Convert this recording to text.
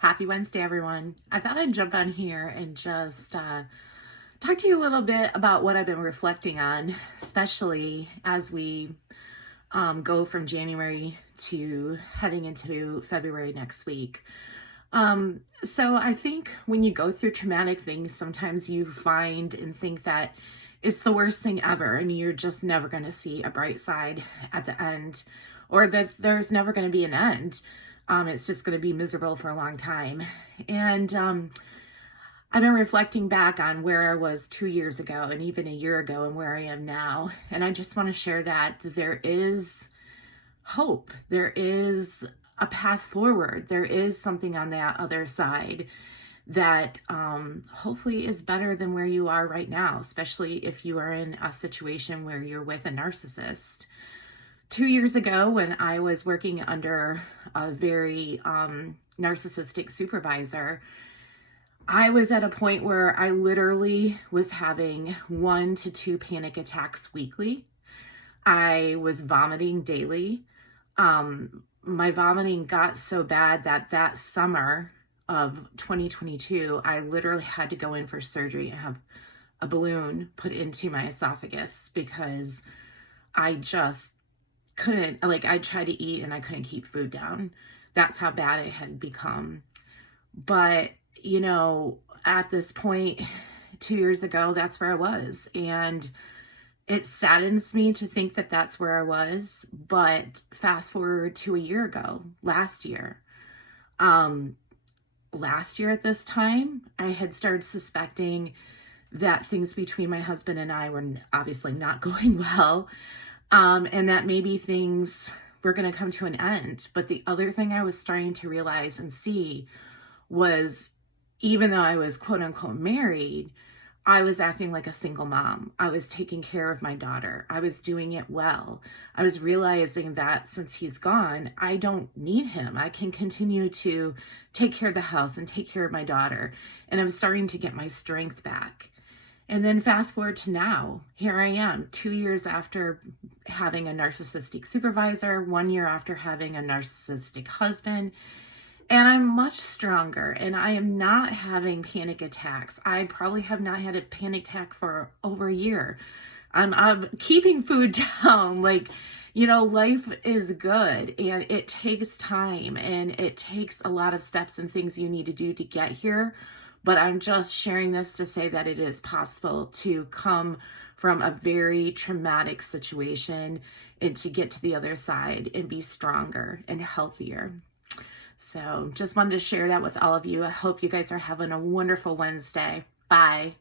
Happy Wednesday, everyone. I thought I'd jump on here and just talk to you a little bit about what I've been reflecting on, especially as we go from January to heading into February next week. So I think when you go through traumatic things, sometimes you find and think that it's the worst thing ever, and you're just never going to see a bright side at the end, or that there's never going to be an end. It's just going to be miserable for a long time. And I've been reflecting back on where I was 2 years ago and even a year ago and where I am now. And I just want to share that there is hope. There is a path forward. There is something on that other side that hopefully is better than where you are right now, especially if you are in a situation where you're with a narcissist. 2 years ago, when I was working under a very narcissistic supervisor, I was at a point where I literally was having 1 to 2 panic attacks weekly. I was vomiting daily. My vomiting got so bad that summer of 2022, I literally had to go in for surgery and have a balloon put into my esophagus because I just couldn't, I tried to eat and I couldn't keep food down. That's how bad it had become. But, at this point, 2 years ago, that's where I was. And it saddens me to think that that's where I was. But fast forward to a year ago, last year. Last year at this time, I had started suspecting that things between my husband and I were obviously not going well. And that maybe things were going to come to an end. But the other thing I was starting to realize and see was, even though I was quote unquote married, I was acting like a single mom. I was taking care of my daughter. I was doing it well. I was realizing that since he's gone, I don't need him. I can continue to take care of the house and take care of my daughter. And I'm starting to get my strength back. And then fast forward to now, here I am, 2 years after having a narcissistic supervisor, 1 year after having a narcissistic husband, and I'm much stronger, and I am not having panic attacks. I probably have not had a panic attack for over a year. I'm keeping food down. Life is good, and it takes time, and it takes a lot of steps and things you need to do to get here. But I'm just sharing this to say that it is possible to come from a very traumatic situation and to get to the other side and be stronger and healthier. So just wanted to share that with all of you. I hope you guys are having a wonderful Wednesday. Bye.